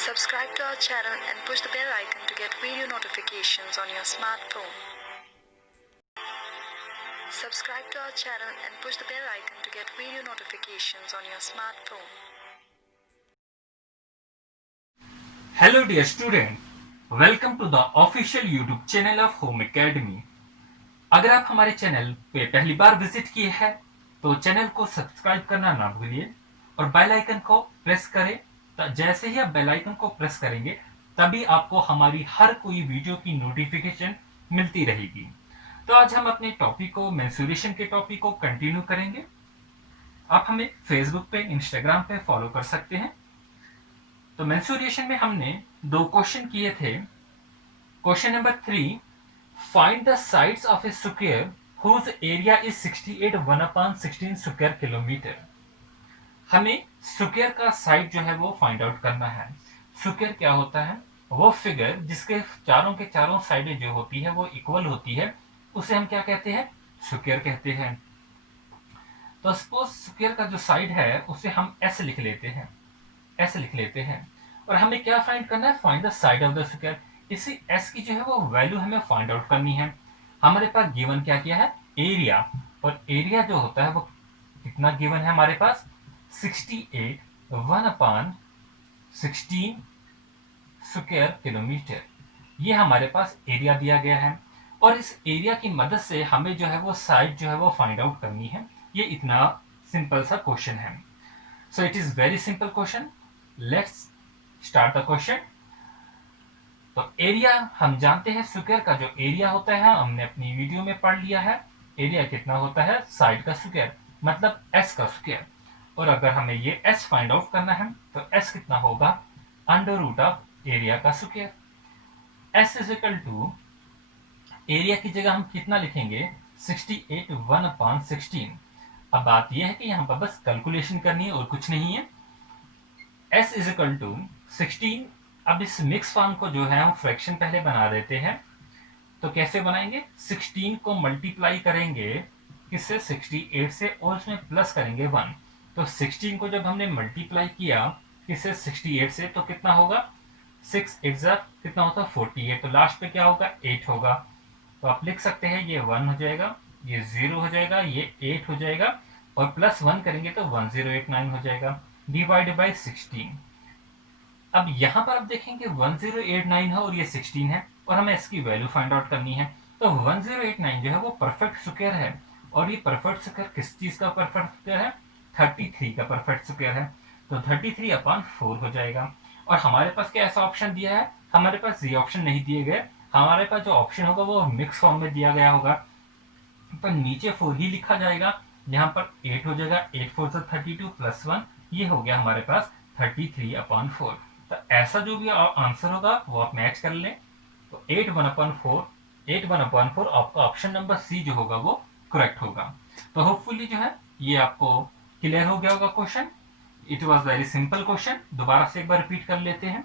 Subscribe to our channel and push the bell icon to get video notifications on your smartphone. Subscribe to our channel and push the bell icon to get video notifications on your smartphone. Hello dear student, welcome to the official YouTube channel of Home Academy. अगर आप हमारे channel पे पहली बार visit किए हैं तो channel को subscribe करना ना भूलिए और बेल आइकन को प्रेस करें। जैसे ही आप बेल आइकन को प्रेस करेंगे तभी आपको हमारी हर कोई वीडियो की नोटिफिकेशन मिलती रहेगी। तो आज हम अपने टॉपिक को मेंस्ट्रुएशन के टॉपिक को कंटिन्यू करेंगे। आप हमें फेसबुक पे, इंस्टाग्राम पे फॉलो कर सकते हैं। तो मेंस्ट्रुएशन में हमने दो क्वेश्चन किए थे। Question number 3, find the sides of a square whose area is 68 1/16 square kilometre. हमें स्क्वायर का साइड जो है वो फाइंड आउट करना है। स्क्वायर क्या होता है? वो फिगर जिसके चारों के चारों साइडें जो होती है वो इक्वल होती है, उसे हम क्या कहते हैं? स्क्वायर कहते हैं। तो सपोज स्क्वायर का जो साइड है उसे हम एस लिख लेते हैं, एस लिख लेते हैं। और हमें क्या फाइंड करना है? Find the side of the square. इसी एस की जो है वो वैल्यू हमें फाइंड आउट करनी है। हमारे पास गिवन क्या किया है? एरिया। और एरिया जो होता है वो कितना गिवन है हमारे पास? 68 1/16 स्क्वायर किलोमीटर। ये हमारे पास एरिया दिया गया है और इस एरिया की मदद से हमें जो है वो साइड जो है वो फाइंड आउट करनी है। ये इतना सिंपल सा क्वेश्चन है। So it is very simple question. Let's start the question. तो एरिया हम जानते हैं, स्क्वायर का जो एरिया होता है हमने अपनी वीडियो में पढ़ लिया है। एरिया कितना होता है? साइड का स्क्वायर, मतलब एस का स्क्वायर। और अगर हमें ये एस फाइंड आउट करना है तो एस कितना होगा? अंडर रूट ऑफ एरिया का square. S is equal to area की जगह हम कितना लिखेंगे? 68 1/16। अब बात यह है कि यहाँ पर बस कैलकुलेशन करनी है और कुछ नहीं है। S is equal to 16। अब इस मिक्स फॉर्म को जो है हम फ्रैक्शन पहले बना देते हैं। तो कैसे बनाएंगे? 16 को मल्टीप्लाई करेंगे किससे? 68 से, और उसमें प्लस करेंगे 1। तो 16 को जब हमने मल्टीप्लाई किया किससे? 68 से, तो कितना होगा? 6 एग्जैक्ट कितना होता है? 48। तो लास्ट पे क्या होगा? 8 होगा। तो आप लिख सकते हैं ये 1 हो जाएगा, ये 0 हो जाएगा, ये 8 हो जाएगा, और प्लस 1 करेंगे तो 1089 हो जाएगा, डिवाइड बाई 16। अब यहाँ पर आप देखेंगे 1089 है और ये 16 है और हमें इसकी वैल्यू फाइंड आउट करनी है। तो 1089 जो है वो परफेक्ट स्क्वायर है। और ये परफेक्ट स्क्वायर किस चीज का परफेक्ट स्क्वायर है? 33 का परफेक्ट स्क्वायर है। तो 33/4 हो जाएगा। और हमारे पास क्या ऐसा ऑप्शन दिया है? हमारे पास ये ऑप्शन नहीं दिए गए। हमारे पास जो ऑप्शन होगा वो मिक्स फॉर्म में दिया गया होगा, पर नीचे 4 ही लिखा जाएगा। यहाँ पर 8 हो जाएगा, 8 4 से 32 प्लस 1, ये हो गया हमारे पास 33/4। तो ऐसा जो भी आंसर होगा वो आप मैच कर लें। तो 8/4 आपका ऑप्शन नंबर सी जो होगा वो करेक्ट होगा। तो होपफुली जो है ये आपको क्लियर हो गया होगा question. It was very simple question. दोबारा से एक बार रिपीट कर लेते हैं।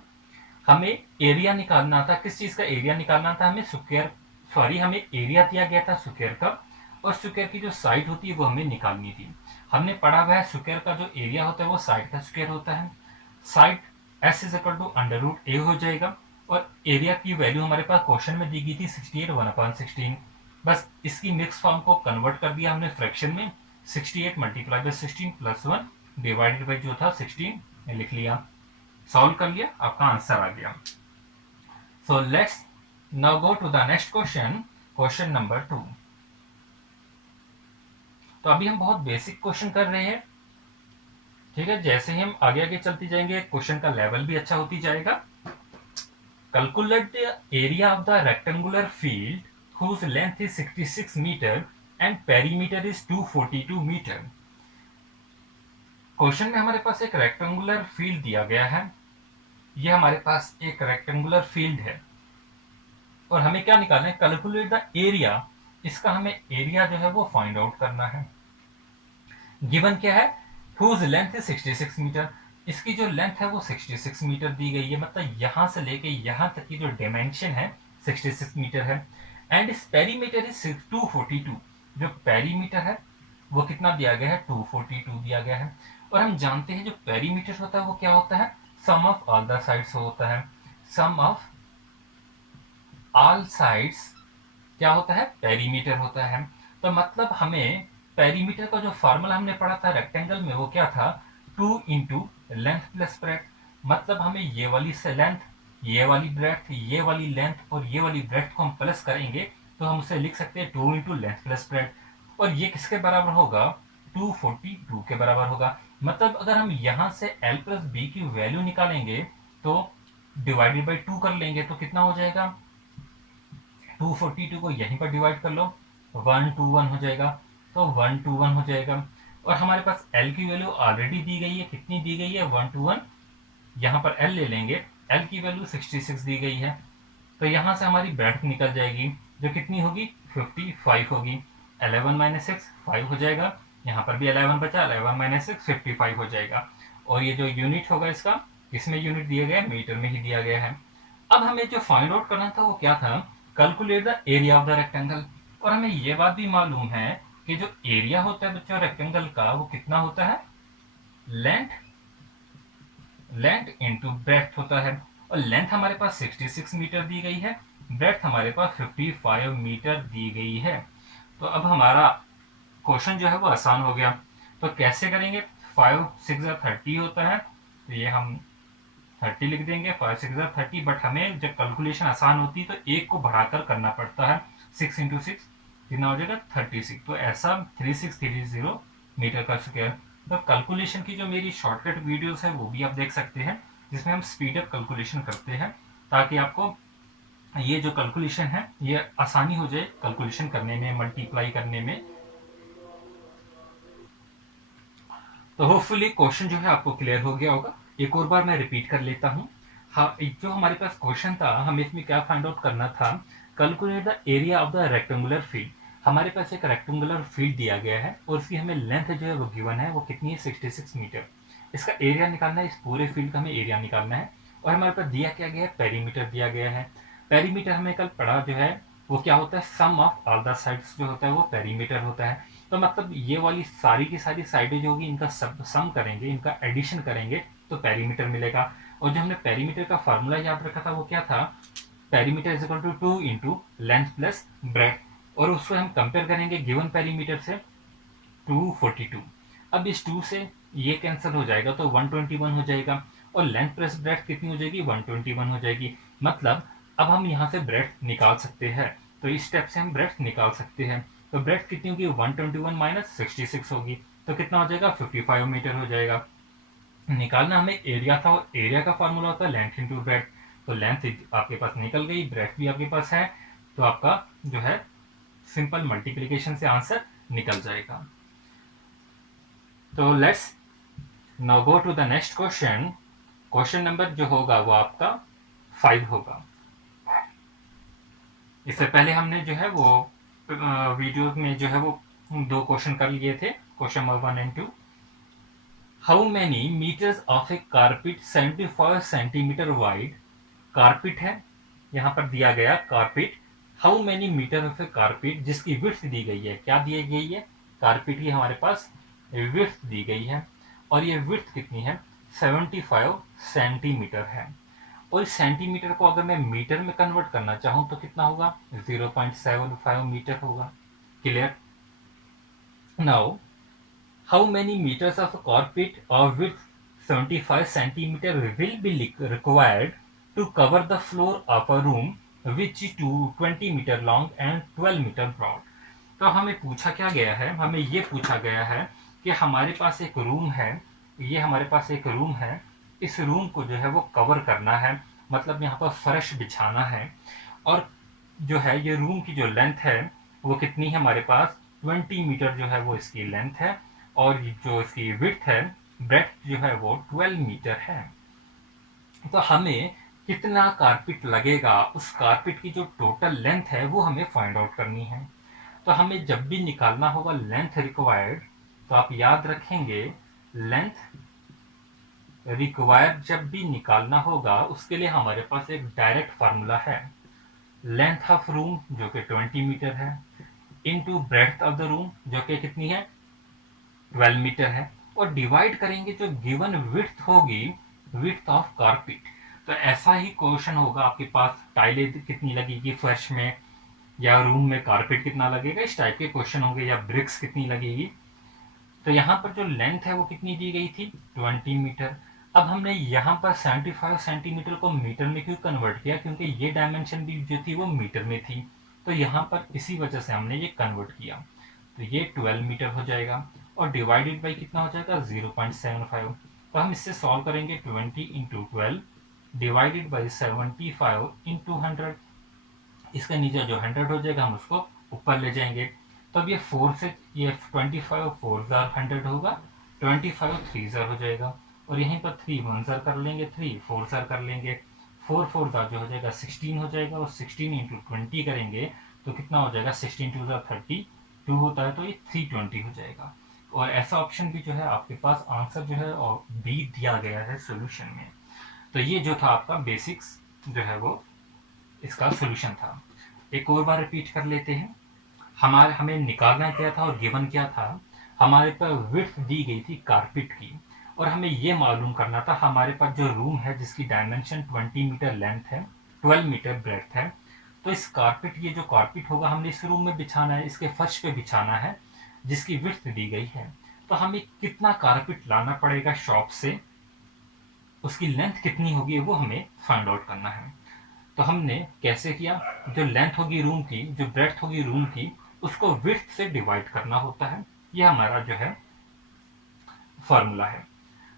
हमें एरिया निकालना था। किस चीज का एरिया निकालना था? हमें स्क्वायर, सॉरी, हमें एरिया दिया गया था स्क्वायर का, और स्क्वायर की जो साइड होती है वो हमें निकालनी थी। हमने पढ़ा हुआ है स्क्वायर का जो एरिया होता है वो साइड का स्क्वायर होता है। Side S is equal to under root A हो जाएगा। और एरिया की वैल्यू हमारे पास क्वेश्चन में दी गई थी 68 1/16। बस इसकी मिक्स फॉर्म को कन्वर्ट कर दिया हमने फ्रैक्शन में। 68 multiply by 16 plus 1 divided by जो था 16 लिख लिया, सॉल्व कर लिया, आपका आंसर आ गया। So let's now go to the next question, question number 2। तो अभी हम बहुत बेसिक क्वेश्चन कर रहे हैं, ठीक है। जैसे ही हम आगे आगे चलते जाएंगे क्वेश्चन का लेवल भी अच्छा होती जाएगा। Calculate the area of the rectangular field whose length is 66 metre and perimeter is 242 metre. Question में हमारे पास एक रेक्टेंगुलर फील्ड दिया गया है। यह हमारे पास एक रेक्टेंगुलर फील्ड है और हमें क्या निकालना है? Calculate the area. इसका हमें एरिया जो है वो फाइंड आउट करना है। गिवन क्या है? whose length is 66 metre. इसकी जो लेंथ है वो 66 मीटर दी गई है, मतलब यहां से लेके यहां तक की जो डायमेंशन है 66 मीटर है। एंड इस पेरीमीटर इज 242। जो पेरीमीटर है वो कितना दिया गया है? 242 दिया गया है। और हम जानते हैं जो पेरीमीटर होता है वो क्या होता है? सम ऑफ ऑल द साइड्स होता है, सम ऑफ ऑल साइड्स क्या होता है, पेरीमीटर होता है। तो मतलब हमें पेरीमीटर का जो फॉर्मूला हमने पढ़ा था रेक्टेंगल में वो क्या था, 2 इंटू लेंथ प्लस ब्रेड्थ। मतलब हमें ये वाली से लेंथ, ये वाली ब्रेड्थ, ये वाली लेंथ और ये वाली ब्रेड्थ को हम प्लस करेंगे तो हम उसे लिख सकते हैं 2 इंटू लेंथ प्लस ब्रेड्थ। और ये किसके बराबर होगा, 242 के बराबर होगा। मतलब अगर हम यहाँ से l प्लस बी की वैल्यू निकालेंगे तो डिवाइडेड बाई 2 कर लेंगे तो कितना हो जाएगा, 242 को यहीं पर डिवाइड कर लो, 121 हो जाएगा, तो 121 हो जाएगा। और हमारे पास L की वैल्यू ऑलरेडी दी गई है, कितनी दी गई है, 121। यहाँ पर L ले लेंगे, L की वैल्यू 66 दी गई है, तो यहाँ से हमारी ब्रेड्थ निकल जाएगी जो कितनी होगी, 55 होगी। 11 माइनस 6 5 हो जाएगा, यहाँ पर भी 11 बचा, 11 माइनस 6 55 हो जाएगा। और ये जो यूनिट होगा इसका, इसमें यूनिट दिया गया है, मीटर में ही दिया गया है। अब हमें जो फाइंड आउट करना था वो क्या था, calculate the area of the rectangle. और हमें ये बात भी मालूम है कि जो एरिया होता है बच्चों रेक्टेंगल का वो कितना होता है, लेंथ इनटू ब्रेड्थ होता है। और लेंथ हमारे पास 66 मीटर दी गई है, ब्रेड्थ हमारे पास 55 मीटर दी गई है। तो अब हमारा क्वेश्चन जो है वो आसान हो गया। तो कैसे करेंगे, 5 6 30 होता है, तो ये हम 30 लिख देंगे, 5 6 30। बट हमें जब कैलकुलेशन आसान होती है तो एक को बढ़ाकर करना पड़ता है, 6 इंटू 6 कितना हो जाएगा, 36। तो ऐसा 3630 मीटर का स्क्वायर। तो कैलकुलेशन की जो मेरी शॉर्टकट वीडियोस है वो भी आप देख सकते हैं, जिसमें हम स्पीड अप कैलकुलेशन करते हैं ताकि आपको ये जो कैलकुलेशन है ये आसानी हो जाए कैलकुलेशन करने में, मल्टीप्लाई करने में। तो होपफुली क्वेश्चन जो है आपको क्लियर हो गया होगा। एक और बार मैं रिपीट कर लेता हूँ। हाँ, जो हमारे पास क्वेश्चन था हमें इसमें क्या फाइंड आउट करना था, calculate the area of the rectangular field. हमारे पास एक रेक्टेंगुलर फील्ड दिया गया है और उसकी हमें लेंथ जो है वो गिवन है, वो कितनी है, 66 मीटर। इसका एरिया निकालना है, इस पूरे फील्ड का हमें एरिया निकालना है। और हमारे पास दिया क्या गया है, पेरीमीटर दिया गया है। पेरीमीटर हमें कल पढ़ा जो है वो क्या होता है, सम ऑफ ऑल द साइड्स जो होता है वो पेरीमीटर होता है। तो मतलब ये वाली सारी की सारी साइडें जो होगी इनका सब सम करेंगे, इनका एडिशन करेंगे तो पेरीमीटर मिलेगा। और जो हमने पेरीमीटर का फार्मूला याद रखा था वो क्या था, perimeter is equal to 2 into length plus breadth. और उसको हम कंपेयर करेंगे गिवन पेरीमीटर से 242। अब इस 2 से ये कैंसिल हो जाएगा तो 121 हो जाएगा, और लेंथ प्लस ब्रेड्थ कितनी हो जाएगी, 121 हो जाएगी। मतलब अब हम यहाँ से ब्रेड्थ निकाल सकते हैं, तो इस स्टेप से हम ब्रेड्थ निकाल सकते हैं। तो ब्रेड्थ कितनी होगी, 121 माइनस 66 होगी, तो कितना हो जाएगा, 55 मीटर हो जाएगा। निकालना हमें एरिया था, और एरिया का फार्मूला होता है लेंथ इंटू ब्रेड्थ। तो लेंथ आपके पास निकल गई, ब्रेड्थ भी आपके पास है, तो आपका जो है सिंपल मल्टीप्लिकेशन से आंसर निकल जाएगा। तो let's now go to the next question. Question number जो होगा वो आपका 5 होगा। इससे पहले हमने जो है वो वीडियो में जो है वो 2 क्वेश्चन कर लिए थे, question number 1 and 2। How many metres of a carpet 75 centimetre wide, carpet है यहाँ पर दिया गया carpet. How many metre of a carpet, जिसकी विड्थ दी गई है, क्या दी गई है, कारपेट की हमारे पास विड्थ दी गई है, और ये विड्थ कितनी है, 75 सेंटीमीटर है। और इस सेंटीमीटर को अगर मैं मीटर में कन्वर्ट करना चाहूं तो कितना होगा, 0.75 मीटर होगा। Clear. Now how many metres of carpet of width 75 centimetre will be required to cover the floor of a room which 20 metre long and 12 metre broad. तो हमें पूछा क्या गया है, हमें ये पूछा गया है कि हमारे पास एक रूम है, ये हमारे पास एक रूम है, इस रूम को जो है वो कवर करना है, मतलब यहाँ पर फर्श बिछाना है। और जो है ये रूम की जो लेंथ है वो कितनी है, हमारे पास 20 मीटर जो है वो इसकी लेंथ है, और जो इसकी विड्थ है, ब्रेड्थ जो है वो 12 मीटर है। तो हमें कितना कारपेट लगेगा, उस कारपेट की जो टोटल लेंथ है वो हमें फाइंड आउट करनी है। तो हमें जब भी निकालना होगा लेंथ रिक्वायर्ड, तो आप याद रखेंगे लेंथ रिक्वायर्ड जब भी निकालना होगा उसके लिए हमारे पास एक डायरेक्ट फार्मूला है, लेंथ ऑफ रूम जो कि 20 मीटर है into breadth of the room जो कि कितनी है, 12 मीटर है, और डिवाइड करेंगे जो गिवन विड्थ होगी विड्थ ऑफ कारपेट। तो ऐसा ही क्वेश्चन होगा आपके पास, टाइलें कितनी लगेगी फर्श में, या रूम में कारपेट कितना लगेगा, इस टाइप के क्वेश्चन होंगे, या ब्रिक्स कितनी लगेगी। तो यहाँ पर जो लेंथ है वो कितनी दी गई थी, 20 मीटर। अब हमने यहाँ पर 75 सेंटीमीटर को मीटर में क्यों कन्वर्ट किया, क्योंकि ये डायमेंशन भी जो थी वो मीटर में थी, तो यहाँ पर इसी वजह से हमने ये कन्वर्ट किया। तो ये 12 मीटर हो जाएगा, और डिवाइडेड बाई कितना हो जाएगा, 0.75। तो हम इससे सॉल्व करेंगे, 20 इंटू 12 डिवाइडेड बाई 75 इंटू 100। इसका नीचे जो 100 हो जाएगा हम उसको ऊपर ले जाएंगे। तो अब ये 4 से ये 25 4 जार 100 होगा, 25 3 जार हो जाएगा, और यहीं पर 3 1 जार कर लेंगे, 3 4 जार कर लेंगे, 4 4 जार जो हो जाएगा 16 हो जाएगा, और 16 इंटू 20 करेंगे तो कितना हो जाएगा, 16 2 जार 32 होता है, तो ये 320 हो जाएगा। और ऐसा ऑप्शन भी जो है आपके पास आंसर जो है और बी दिया गया है सोल्यूशन में। तो ये जो था आपका बेसिक्स जो है वो इसका सोल्यूशन था। एक और बार रिपीट कर लेते हैं। हमें निकालना क्या था और गिवन क्या था। हमारे पास विड्थ दी गई थी कारपेट की, और हमें ये मालूम करना था हमारे पास जो रूम है जिसकी डायमेंशन 20 मीटर लेंथ है, 12 मीटर ब्रेड्थ है, तो इस कारपेट, ये जो कारपेट होगा हमने इस रूम में बिछाना है, इसके फर्श पे बिछाना है, जिसकी विड्थ दी गई है। तो हमें कितना कारपेट लाना पड़ेगा शॉप से, उसकी लेंथ कितनी होगी वो हमें फाइंड आउट करना है। तो हमने कैसे किया, जो लेंथ होगी रूम की, जो ब्रेड्थ होगी रूम की, उसको विड्थ से डिवाइड करना होता है। यह हमारा जो है फॉर्मूला है,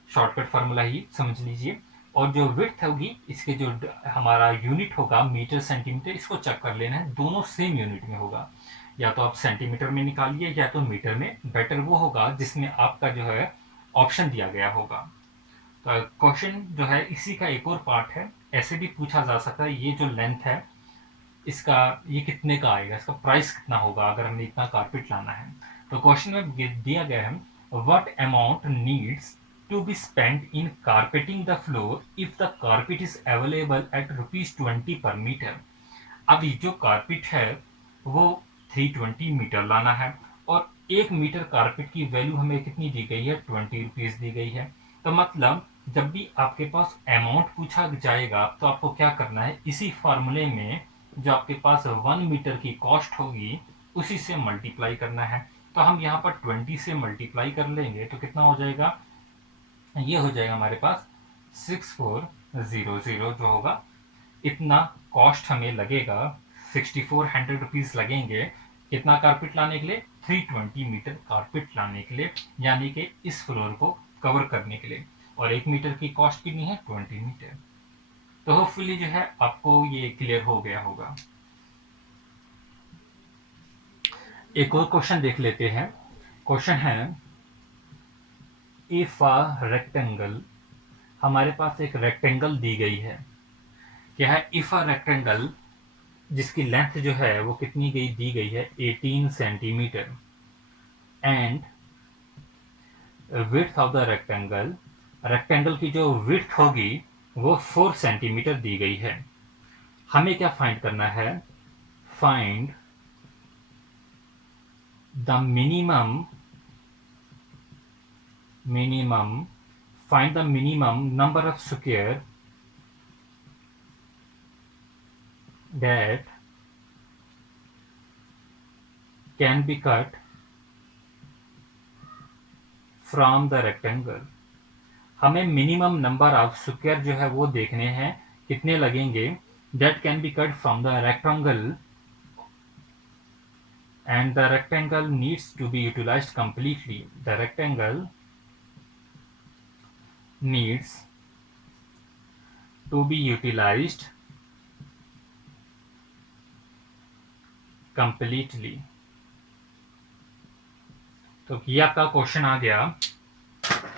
शॉर्टकट फार्मूला ही समझ लीजिए। और जो विड्थ होगी, इसके जो हमारा यूनिट होगा मीटर सेंटीमीटर, इसको चेक कर लेना है, दोनों सेम यूनिट में होगा। या तो आप सेंटीमीटर में निकालिए या तो मीटर में, बेटर वो होगा जिसमें आपका जो है ऑप्शन दिया गया होगा। तो क्वेश्चन जो है इसी का एक और पार्ट है, ऐसे भी पूछा जा सकता है, ये जो लेंथ है इसका ये कितने का आएगा, इसका प्राइस कितना होगा अगर हमें इतना कारपेट लाना है। तो क्वेश्चन में दिया गया है, what amount needs to be spent in carpeting the floor if the carpet is available at ₹20 per meter। अब ये जो कारपेट है वो 320 मीटर लाना है, और 1 मीटर कारपेट की वैल्यू हमें कितनी दी गई है, 20 रुपीज दी गई है। तो मतलब जब भी आपके पास अमाउंट पूछा जाएगा तो आपको क्या करना है, इसी फार्मूले में जो आपके पास 1 मीटर की कॉस्ट होगी उसी से मल्टीप्लाई करना है। तो हम यहाँ पर 20 से मल्टीप्लाई कर लेंगे तो कितना हो जाएगा, ये हो जाएगा हमारे पास 6400 जो होगा, इतना कॉस्ट हमें लगेगा, 6400 रुपीज लगेंगे कितना कारपेट लाने के लिए, 320 मीटर कारपेट लाने के लिए, यानी कि इस फ्लोर को कवर करने के लिए। और 1 मीटर की कॉस्ट कितनी है, 20 मीटर। तो होपफुली जो है आपको ये क्लियर हो गया होगा। एक और क्वेश्चन देख लेते हैं। क्वेश्चन है, इफ अ रेक्टेंगल, हमारे पास एक रेक्टेंगल दी गई है, क्या है, इफ अ रेक्टेंगल जिसकी लेंथ जो है वो कितनी गई दी गई है, 18 centimetre, and width of the rectangle, rectangle की जो विड्थ होगी वो 4 सेंटीमीटर दी गई है। हमें क्या फाइंड करना है, find the find the minimum number of square that can be cut from the rectangle। हमें मिनिमम नंबर ऑफ स्क्वायर जो है वो देखने हैं, कितने लगेंगे, that can be cut from the rectangle, and the rectangle needs to be utilized completely। The rectangle needs to be utilized completely। तो ये आपका क्वेश्चन आ गया।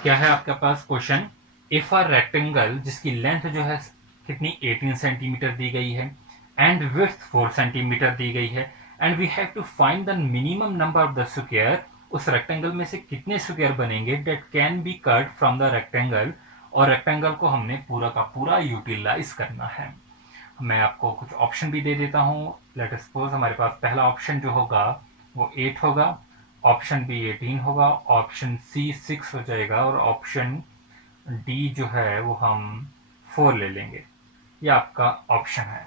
क्या है आपके पास क्वेश्चन, इफ अ रेक्टेंगल जिसकी लेंथ जो है कितनी 18 सेंटीमीटर दी गई है, एंड विड्थ 4 सेंटीमीटर दी गई है, and we have to find the minimum number of the square, उस रेक्टेंगल में से कितने स्क्वायर बनेंगे that can be cut from the rectangle, और रेक्टेंगल को हमने पूरा का पूरा यूटिलाइज करना है। मैं आपको कुछ ऑप्शन भी दे देता हूँ। लेट अस सपोज हमारे पास पहला ऑप्शन जो होगा वो 8 होगा, ऑप्शन बी 18 होगा, ऑप्शन सी 6 हो जाएगा, और ऑप्शन डी जो है वो हम 4 ले लेंगे। ये आपका ऑप्शन है।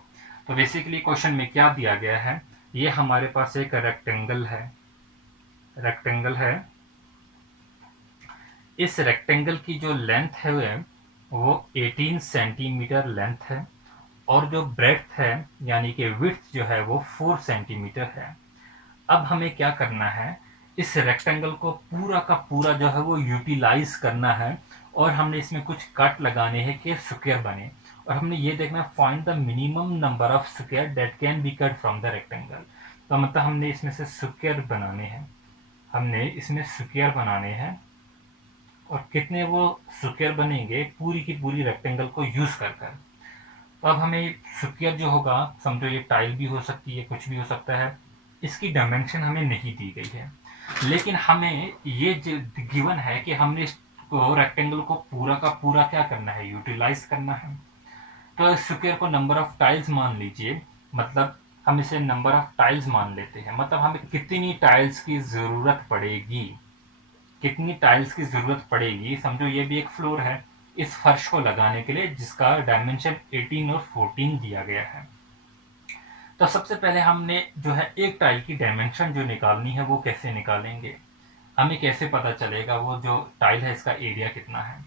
तो बेसिकली क्वेश्चन में क्या दिया गया है, ये हमारे पास एक रेक्टेंगल है, रेक्टेंगल है। इस रेक्टेंगल की जो लेंथ है वो 18 सेंटीमीटर लेंथ है, और जो ब्रेड्थ है यानी कि विड्थ जो है वो 4 सेंटीमीटर है। अब हमें क्या करना है, इस रेक्टेंगल को पूरा का पूरा जो है वो यूटिलाइज करना है, और हमने इसमें कुछ कट लगाने हैं कि स्क्वायर बने, और हमने ये देखना find the minimum number of square that can be cut from the rectangle. तो मतलब हमने इसमें से स्क्वायर बनाने हैं, हमने इसमें स्क्वायर बनाने हैं, और कितने वो स्क्वायर बनेंगे पूरी की पूरी रेक्टेंगल को यूज कर कर। तो अब हमें स्क्वायर जो होगा, समझो ये टाइल भी हो सकती है, कुछ भी हो सकता है, इसकी डायमेंशन हमें नहीं दी गई है, लेकिन हमें ये गिवन है कि हमने इसको रेक्टेंगल को पूरा का पूरा क्या करना है, यूटिलाइज करना है। तो स्क्वायर को नंबर ऑफ टाइल्स मान लीजिए, मतलब हम इसे नंबर ऑफ टाइल्स मान लेते हैं, मतलब हमें कितनी टाइल्स की जरूरत पड़ेगी, कितनी टाइल्स की जरूरत पड़ेगी। समझो ये भी एक फ्लोर है इस फर्श को लगाने के लिए, जिसका डायमेंशन 18 और 14 दिया गया है। तो सबसे पहले हमने जो है एक टाइल की डायमेंशन जो निकालनी है वो कैसे निकालेंगे, हमें कैसे पता चलेगा वो जो टाइल है इसका एरिया कितना है।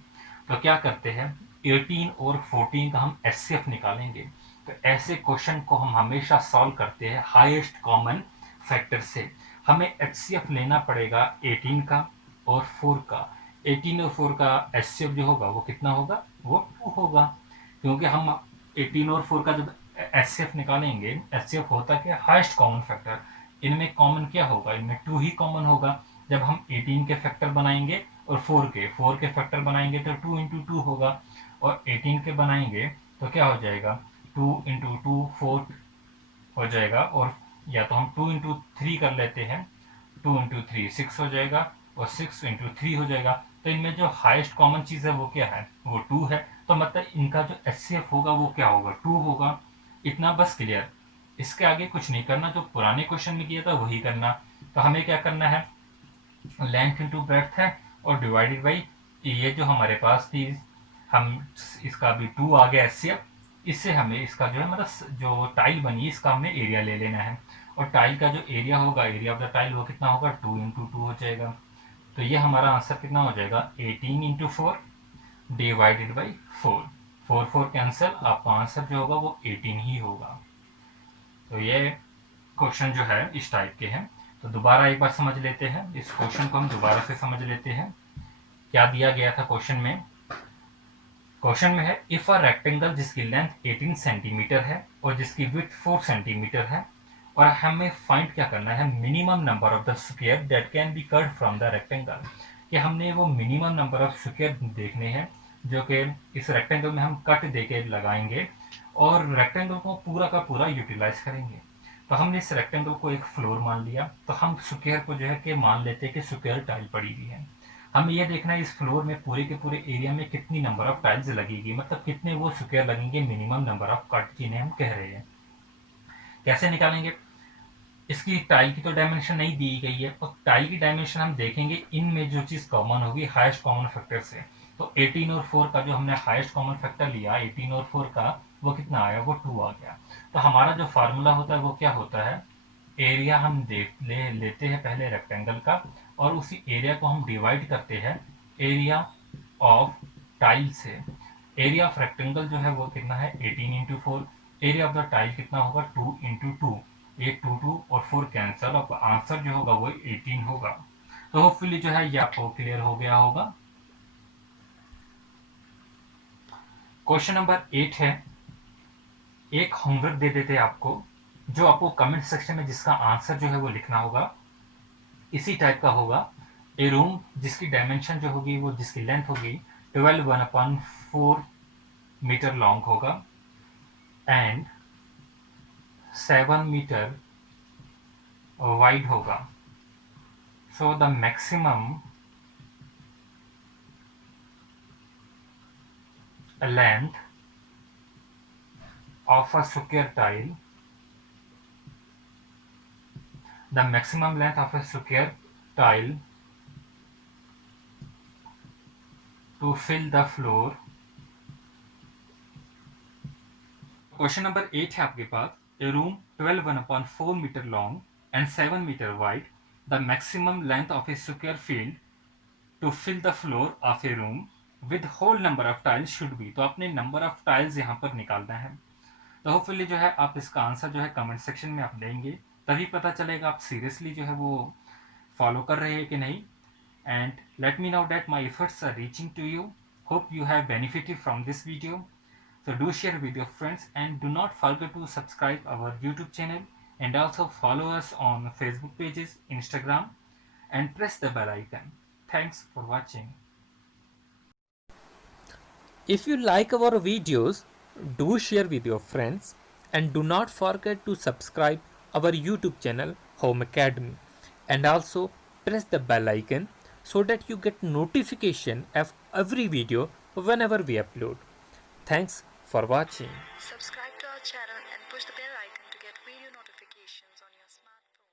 तो क्या करते हैं, 18 और 14 का हम एचसीएफ निकालेंगे। तो ऐसे क्वेश्चन को हम हमेशा सॉल्व करते हैं हाईएस्ट कॉमन फैक्टर से। हमें एचसीएफ लेना पड़ेगा 18 का और 4 का। 18 और 4 का एचसीएफ जो होगा वो कितना होगा, वो 2 होगा, क्योंकि हम 18 और 4 का जब एचसीएफ निकालेंगे, एचसीएफ होता क्या, हाईएस्ट कॉमन फैक्टर। इनमें कॉमन क्या होगा, इनमें 2 ही कॉमन होगा। जब हम 18 के फैक्टर बनाएंगे और 4 के फैक्टर बनाएंगे तो 2 इंटू 2 होगा, और 18 के बनाएंगे तो क्या हो जाएगा, 2 इंटू 2 4 हो जाएगा, और या तो हम 2 इंटू 3 कर लेते हैं, 2 इंटू 3 6 हो जाएगा, और 6 इंटू 3 हो जाएगा। तो इनमें जो हाईएस्ट कॉमन चीज़ है वो क्या है, वो 2 है। तो मतलब इनका जो एचसीएफ होगा वो क्या होगा, 2 होगा। इतना बस क्लियर, इसके आगे कुछ नहीं करना, जो पुराने क्वेश्चन में किया था वही करना। तो हमें क्या करना है, लेंथ इंटू ब्रेड्थ है, और डिवाइडेड बाई ये जो हमारे पास थी, हम इसका भी 2 आ गया एचसीएफ, इससे हमें इसका जो है मतलब जो टाइल बनी इसका हमें एरिया ले लेना है, और टाइल का जो एरिया होगा, एरिया ऑफ द टाइल वो कितना होगा, 2 इंटू 2 हो जाएगा। तो ये हमारा आंसर कितना हो जाएगा, 18 इंटू 4 डिवाइडेड बाई 4। 4 4 कैंसिल, आपका आंसर जो होगा वो 18 ही होगा। तो ये क्वेश्चन जो है इस टाइप के हैं। तो दोबारा एक बार समझ लेते हैं, इस क्वेश्चन को हम दोबारा से समझ लेते हैं। क्या दिया गया था क्वेश्चन में, क्वेश्चन में है इफ अ रेक्टेंगल जिसकी लेंथ 18 सेंटीमीटर है और जिसकी विड्थ 4 सेंटीमीटर है, और हमें फाइंड क्या करना है, minimum number of the square that can be cut from the rectangle, कि हमने वो मिनिमम नंबर ऑफ स्क्वायर देखने हैं जो कि इस रेक्टेंगल में हम कट देके लगाएंगे, और रेक्टेंगल को पूरा का पूरा यूटिलाइज करेंगे। तो हमने इस रेक्टेंगल को एक फ्लोर मान लिया, तो हम स्क्वायर को जो है कि मान लेते हैं कि स्क्वायर टाइल पड़ी हुई है। हमें यह देखना है इस फ्लोर में पूरे के पूरे एरिया में कितनी नंबर ऑफ टाइल्स लगेगी, मतलब कितने वो स्क्वायर लगेंगे, मिनिमम नंबर ऑफ कट जिन्हें हम कह रहे हैं। कैसे निकालेंगे, इसकी टाइल की तो डायमेंशन नहीं दी गई है, और टाइल की डायमेंशन हम देखेंगे इनमें जो चीज कॉमन होगी हाईएस्ट कॉमन फैक्टर से। तो 18 और 4 का जो हमने हाईएस्ट कॉमन फैक्टर लिया 18 और 4 का, वो कितना आया, वो 2 आ गया। तो हमारा जो फार्मूला होता है वो क्या होता है, एरिया हम लेते हैं पहले रेक्टेंगल का, और उसी एरिया को हम डिवाइड करते हैं एरिया ऑफ टाइल से। एरिया ऑफ रेक्टेंगल जो है वो कितना है, 18 into 4, area of the tile कितना होगा, 2 इंटू 2, ये 2 2 और 4 कैंसल, और आंसर जो होगा वो 18 होगा। तो होपफुली जो है ये आपको क्लियर हो गया होगा। क्वेश्चन नंबर 8 है, एक होमवर्क दे देते हैं आपको, जो आपको कमेंट सेक्शन में जिसका आंसर जो है वो लिखना होगा, इसी टाइप का होगा। ए रूम जिसकी डायमेंशन जो होगी वो, जिसकी लेंथ होगी 12 1/4 मीटर लॉन्ग होगा, एंड 7 मीटर वाइड होगा। So the maximum length of a square tile, the maximum length of a square tile to fill the floor. Question number 8 है आपके पास. A room 12 1/4 meter long and 7 meter wide. The maximum length of a square field to fill the floor of a room with whole number of tiles should be. तो आपने number of tiles यहाँ पर निकालना है. तो hopefully जो है आप इसका आंसर जो है कमेंट सेक्शन में आप देंगे, तभी पता चलेगा आप सीरियसली जो है वो फॉलो कर रहे हैं कि नहीं. And let me know that my efforts are reaching to you. Hope you have benefited from this video. So do share with your friends and do not forget to subscribe our YouTube channel and also follow us on Facebook pages, Instagram and press the bell icon. Thanks for watching. If you like our videos, do share with your friends and do not forget to subscribe our YouTube channel Home Academy and also press the bell icon so that you get notification of every video whenever we upload. Thanks for watching. Subscribe to our channel and push the bell icon to get video notifications on your smartphone.